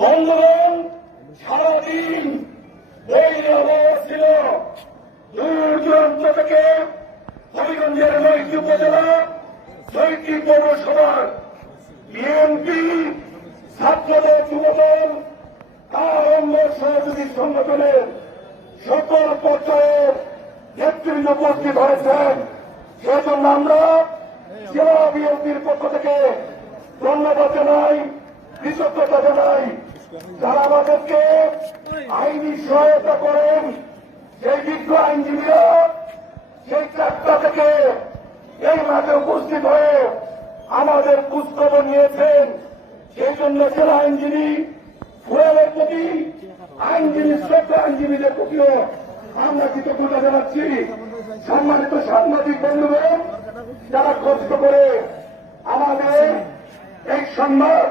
বন্ধুগণ সারাদিন ছিল। দূর দূরান্ত থেকে হবিগঞ্জের নৈতি উপজেলা নৈতি পৌরসভার বিএনপি ছাত্রদল যুবদল তার অঙ্গ সহযোগী সংগঠনের সকল পর্যায়ের নেতৃত্ব উপস্থিত হয়েছেন। সেজন্য আমরা জেলা বিএনপির পক্ষ থেকে ধন্যবাদ জানাই। কৃতজ্ঞতা জানাই, যারা আমাদেরকে আইনি সহায়তা করেন, সেই বিজ্ঞ আইনজীবীরা সেই চারটা থেকে এই মাঠে উপস্থিত হয়ে আমাদের খোঁজখবর নিয়েছেন। সেই জন্য জেলা আইনজীবী ফুয়ালের প্রতি আইনজীবী, শ্রদ্ধা আইনজীবীদের প্রতিও আমরা কৃতজ্ঞতা জানাচ্ছি। সম্মানিত সাংবাদিক বন্ধুগণ, যারা কষ্ট করে আমাদের এই সংবাদ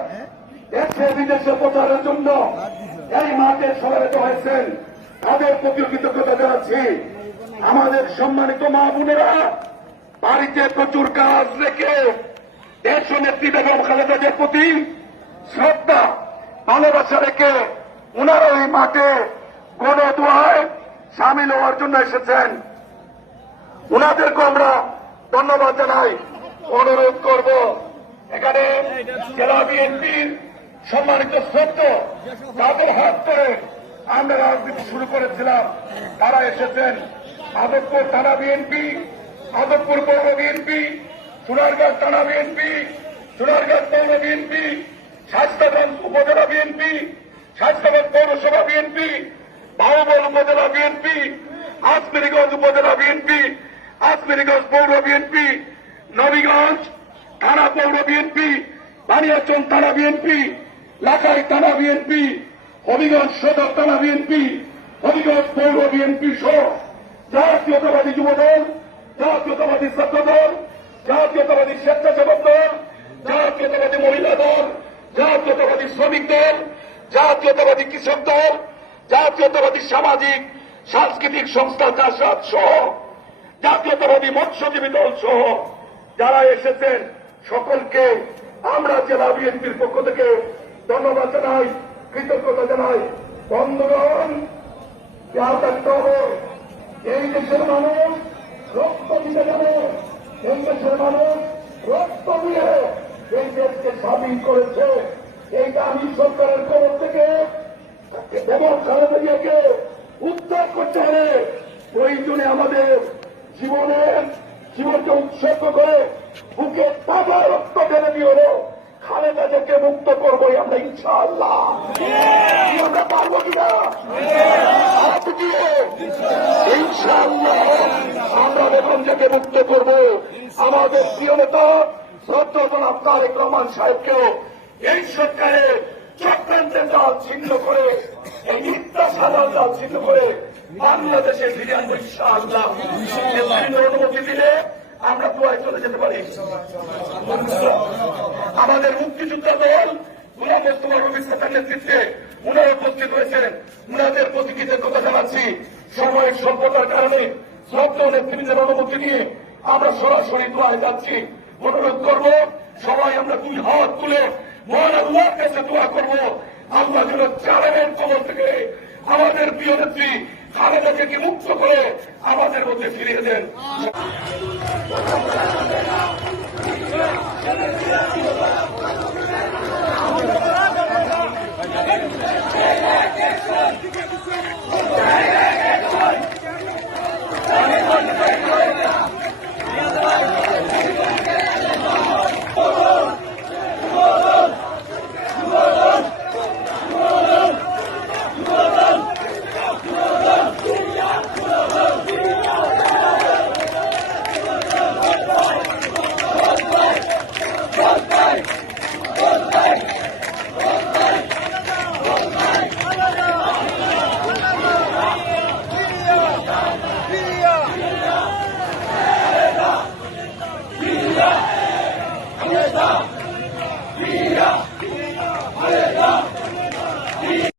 দেশে বিদেশে প্রচারের জন্য এই মাঠে সমাবেত হয়েছেন। তাদের প্রতি কৃতজ্ঞতা জানাচ্ছি। আমাদের সম্মানিত মা বোনেরা, বাড়িতে প্রচুর কাজ রেখে দেশ নেত্রী বেগম খালেদাদের প্রতি শ্রদ্ধা, ভালোবাসা রেখে ওনারা এই মাঠে গণ দোয়ায় সামিল হওয়ার জন্য এসেছেন। ওনাদেরকে আমরা ধন্যবাদ জানাই, অনুরোধ করব। এখানে জেলা বিএনপির সম্মানিত সত্য তাদের হাত করে আমরা রাজনীতি শুরু করেছিলাম তারা এসেছেন আদবপুর থানা বিএনপি আদবপুর পৌর বিএনপি সোনারগাঁ থানা বিএনপি সোনারগাঁ পৌর বিএনপি স্বাস্থ্যগঞ্জ উপজেলা বিএনপি স্বাস্থ্যগঞ্জ পৌরসভা বিএনপি বাহুবল উপজেলা বিএনপি আজমেরিগঞ্জ উপজেলা বিএনপি আজমেরিগঞ্জ পৌর বিএনপি নবীগঞ্জ থানা পৌর বিএনপি বানিয়াচল থানা বিএনপি লাখাই থানা বিএনপি, হবিগঞ্জ সদর থানা বিএনপি, হবিগঞ্জ পৌর বিএনপি সহ জাতীয়তাবাদী যুবদল, জাতীয়তাবাদী ছাত্র দল জাতীয়তাবাদী স্বেচ্ছাসেবক দল, জাতীয়তাবাদী মহিলা দল, জাতীয়তাবাদী শ্রমিক দল, জাতীয়তাবাদী কৃষক দল, জাতীয়তাবাদী সামাজিক, সাংস্কৃতিক সংস্থা চাষাদ সহ জাতীয়তাবাদী মৎস্যজীবী দল সহ যারা এসেছেন, সকলকে আমরা জেলা বিএনপির পক্ষ থেকে ধন্যবাদ জানাই, কৃতজ্ঞতা জানাই। বন্ধুগণ হবে। এই দেশের মানুষ রক্ত দিতে জানে এই দেশের মানুষ রক্ত দিয়ে এই দেশকে স্বাধীন করেছে। এই দামি সরকারের খবর থেকে এবং খালেদা জিয়াকে উদ্ধার করতে হলে প্রয়োজনে আমাদের জীবনের জীবনকে উৎসর্গ করে বুকে তাজা রক্ত ঢেলে দিয়ে হলো খালেদা মুক্ত করবোই আমরা, ইনশাআল্লাহ। আমরা পারব কিনা? আমরা বেগম জিয়াকে মুক্ত করব। আমাদের প্রিয় নেতা শ্রদ্ধা তারেক রহমান সাহেবকেও এই সরকারের চক্রান্তের জাল ছিন্ন করে, এই মিথ্যা সাজাল জাল ছিন্ন করে বাংলাদেশে ফিরে আনব ইনশাআল্লাহ। অনুমতি দিলে আমরা দুয়ায় চলে যেতে পারি। আমাদের মুক্তিযোদ্ধা দল গুলাম মোস্তফা রবি সাতার নেতৃত্বে উনারা উপস্থিত হয়েছেন। উনাদের প্রতি কৃতজ্ঞতা জানাচ্ছি। সময়ের স্বল্পতার কারণে শ্রদ্ধ নেতৃত্বের অনুমতি নিয়ে আমরা সরাসরি দোয়ায় যাচ্ছি। অনুরোধ করব, সবাই আমরা দুই হাত তুলে মহান আল্লাহর কাছে দোয়া করব। আল্লাহ যেন চালানের কবল থেকে আমাদের প্রিয় নেত্রী খালেদাকে মুক্ত করে আমাদের মধ্যে ফিরিয়ে দেন।